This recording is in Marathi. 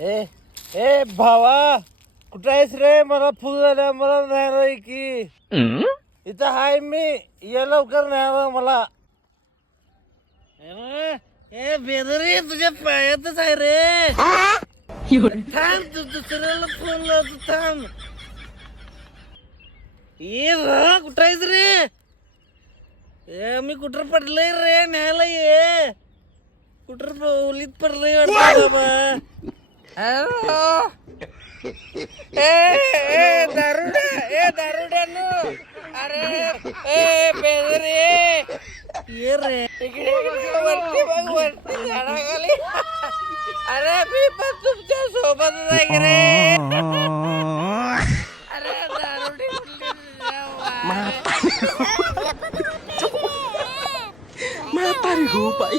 ए ए भावा कुठं आहेस रे? मला फुल झाल्या, मला न्यायला की इथं हाय मी. ये लवकर न्यायला मला. ए बेदरी तुझ्या पायातच आहे रे. थांब तू दुसऱ्याला फोन लावतो थांब. ये भा कुठं आहेस रे? ए मी कुठं पडलंय रे? न्यायला ये. कुठं बोलीत पडलंय वाटतं बाबा. हॅलो ए दारुड्यानो. अरे ए बेदरी ये रे इकडे वरती बघ, वरती झाडाखाली. अरे मी पण तुमच्या सोबतच आहे रे. अरे दारुडी Mata nih gue, Pak.